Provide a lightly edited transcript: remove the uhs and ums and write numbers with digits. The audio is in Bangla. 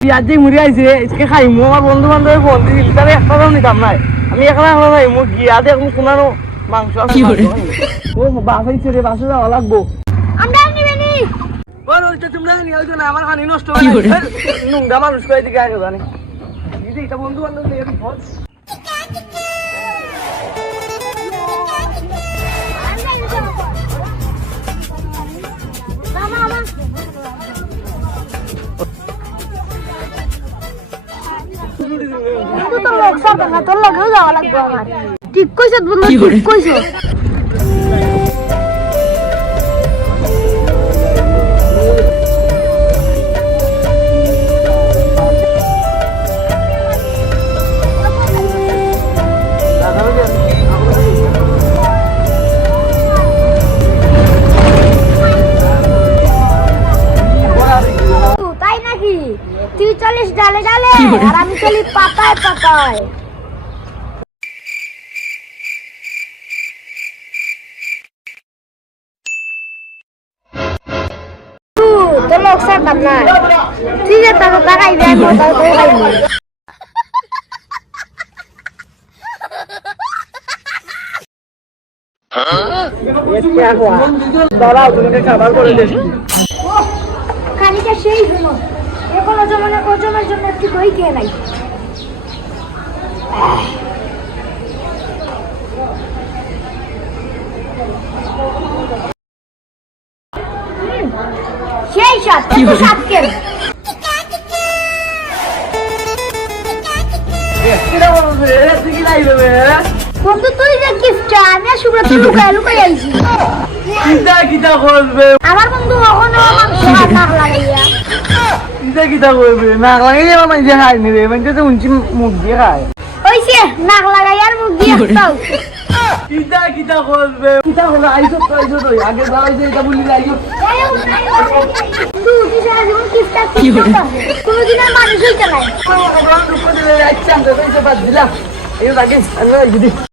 আজ যে মুড়ি আইছে আজকে খাইমু আমার বন্ধু বান্ধবের ফোন দিছিল তারে একটা দাম নিতাম নাই আমি একলা একলা খাইমু গিয়া দেখমু কোনানো মাংস আছে ও বাস হইছে রে বাসে যাওয়া লাগবো আমরা নিবেনি ওর ওইটা তোমরা নিয়ে আইছো না আমার খানি নষ্ট হয়ে গেছে নুঙ্গা মানুষ কই দিকে আইছো জানি দিদি এটা বন্ধু বান্ধব নিয়ে ফোন তোর লগেও যাওয়া লাগবে আমার ঠিক কইছ বন্ধু ঠিক কইছ তাই নাকি তুই চলিস ডালে ডালে আর আমি চলি পাতায় পাতায় তো লোক সারতাম না ঠিক আছে তাহলে তাকাই দেয় খানিটা সেই হলো এখনো জমানে ওজনের জন্য একটু দই খেয়ে নাই সেই সাত তো সাত কেন বন্ধু তুই যে গিফট আমি শুক্র তুই লুকায় লুকায় আইছি কিতা করবে আমার বন্ধু কখনো মাংস নাক লাগাইয়া কিতা করবে নাক লাগাইলে আমার মানুষে খায় নি রে মানুষে তো উঞ্চি মুখ দিয়ে খায় ওইছে নাক লাগাইয়া আর মুখ দিয়ে খাও কিতা করবে কিতা হলো আইসো তো আগে যাও যে এটা বলি আইসো তুই সারা জীবন গিফট কোনোদিন আর মানুষ হইতে নাই আচ্ছা আমি তো বাদ দিলাম এই আগে